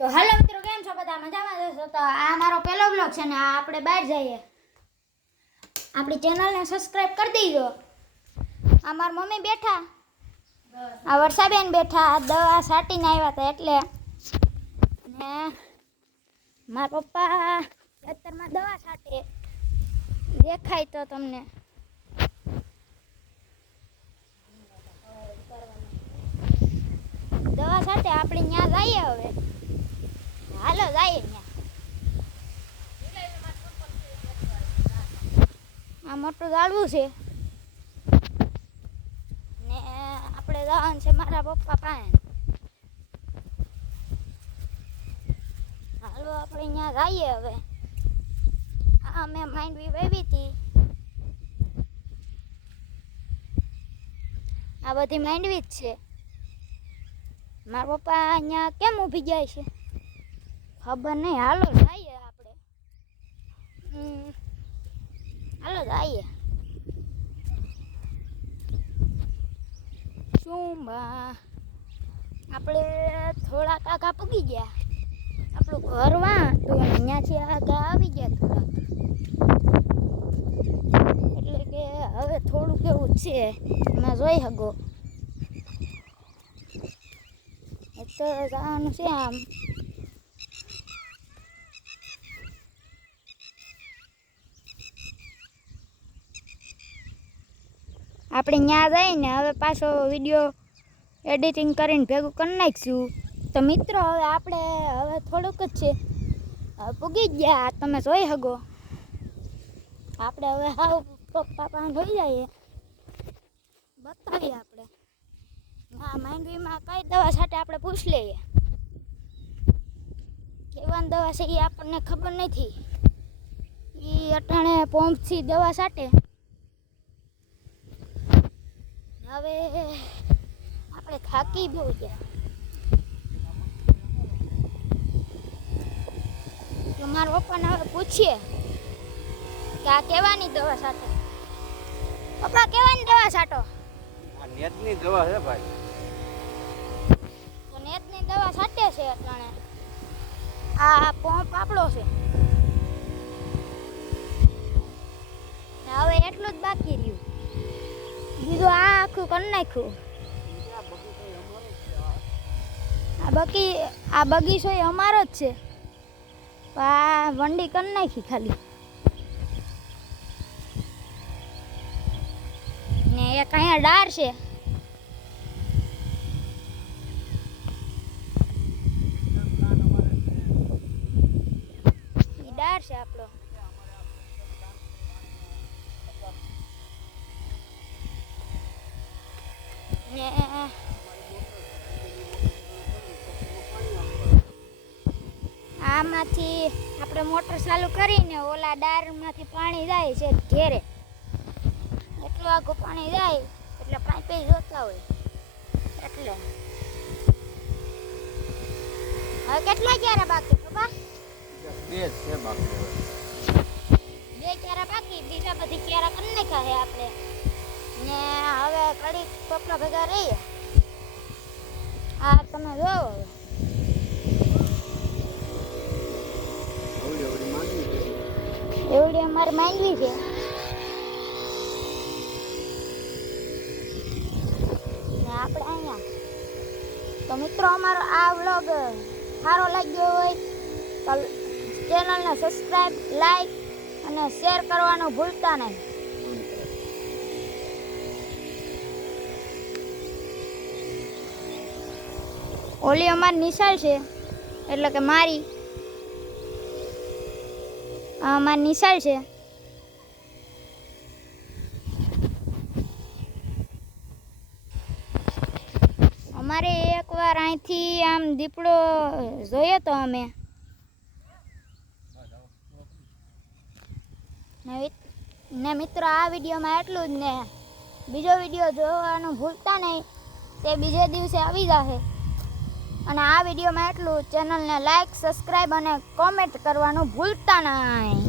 તો હાલો મિત્રો, કેમ છો બધા? મજામાં જશો? તો આ મારો પહેલો બ્લોગ છે ને આ આપણે બહાર જઈએ. આપણી ચેનલને સબસ્ક્રાઇબ કરી દેજો. આ મારી મમ્મી બેઠા, આ વર્ષાબેન બેઠા, દવા છાંટીને આવ્યા હતા એટલે, ને મારા પપ્પા ખેતરમાં દવા છાંટે, દેખાય તો તમને. દવા છાંટે, આપણે ત્યાં જઈએ હવે. હાલો જઈએ ત્યાં. આ મોટું ઝાડવું છે ને આપણે જવાનું છે મારા પપ્પા પાસે. હાલો આપણે ત્યાં જઈએ હવે. આ મેં માંડવી વાવી હતી, આ બધી માંડવી જ છે. મારા પપ્પા અહીંયા કેમ ઊભી જાય છે ખબર નહીં. હાલો જઈએ આપણે. હાલો જઈએ. શું આપણે થોડા કાકા પૂગી ગયા. આપણું ઘર વાં તો અહીંયાથી આગળ આવી ગયા થોડાક, એટલે કે હવે થોડુંક એવું છે એમાં જોઈ શકો. તો જવાનું છે આમ. આપણે ત્યાં જઈને હવે પાછો વિડીયો એડિટિંગ કરીને ભેગું કરી નાખીશું. તો મિત્રો હવે આપણે હવે થોડુંક જ છે, હવે પૂગી ગયા તમે જોઈ શકો. આપણે હવે હાવ પપ્પા પાસે જોઈ જઈએ, બતાવીએ આપણે. હા, માંડવીમાં કઈ દવા છાંટે આપણે પૂછ લઈએ. કેવાની દવા છે એ આપણને ખબર નથી. એ અટાણે પંપથી દવા છાંટે. હવે આપણે થાકી બહુ ગયા. તો મારા પપ્પાને હવે પૂછીએ કે આ કેવાની દવા છાંટો. પપ્પા કેવાની દવા છાંટો? આ નેટની દવા છે ભાઈ. તો નેટની દવા છાંટે છે અટાણે. આ પંપ આપણો છે ને હવે એટલું જ બાકી રહ્યું. બીજું આ આખું કરી નાખ્યું. આ બગીચો એ અમારો જ છે. આ વંડી કરી નાખી ખાલી. ને એક અહીંયા ડાર છે. ડાર છે આપણો. ને આમાંથી આપણે મોટર ચાલુ કરીને ઓલા ડારમાંથી પાણી જાય છે ઘેરે. એટલું આખું પાણી જાય એટલે પાઇપે જોતા હોય એટલે. હવે કેટલા ક્યારા બાકી પપ્પા? બે છે બાકી. બે ક્યારા બાકી, બીજા બધી ક્યારા કરી નાખ્યા છે આપણે. ને હવે કડી પપ્પા ભેગા રહીએ. આ તમે જોવો એવડી અમારે માંડવી છે. ને આપણે અહીંયા. તો મિત્રો અમારો આ વ્લોગ સારો લાગ્યો હોય તો ચેનલને સબસ્ક્રાઈબ, લાઈક અને શેર કરવાનું ભૂલતા નહીં. ઓલી અમારી નિશાળ છે એટલે કે મારી. આ અમારી નિશાળ છે. અમારે એકવાર અહીંથી આમ દીપડો જોયો તો અમે. ને મિત્રો આ વિડીયોમાં એટલું જ. ને બીજો વિડીયો જોવાનું ભૂલતા નહીં, તે બીજે દિવસે આવી જશે. અને આ વિડીયોમાં એટલું. ચેનલને લાઈક, સબસ્ક્રાઈબ અને કોમેન્ટ કરવાનું ભૂલતા નહીં.